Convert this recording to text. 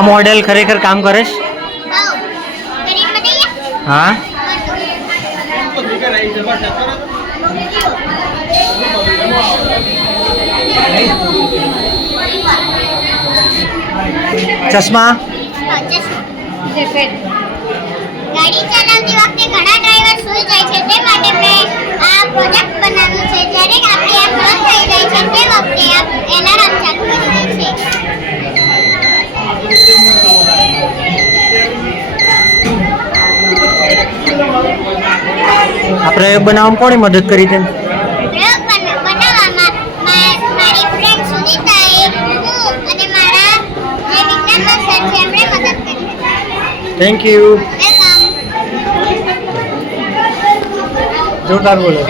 આ મોડેલ ખરેખર કામ કરે છે? હા. ચશ્મા ગાડી ચલાવતી વખતે ઘણા ડ્રાઈવર સૂઈ જાય છે, તે માટે મેં આ પ્રોજેક્ટ બનાવ્યું છે. જ્યારે આપણી આંખ બંધ થઈ જાય છે તે વખતે આ એલાર્મ ચાલુ કરી દે છે. આ પ્રયોગ બનાવવામાં કોણે મદદ કરી તેમ? પ્રયોગ બનાવવામાં મારી ફ્રેન્ડ સુનીતાએ, હું અને મારા જે વિજ્ઞાનના સર છે એમણે મદદ કરી. Thank you. વેલકમ. જોરદાર બોલો.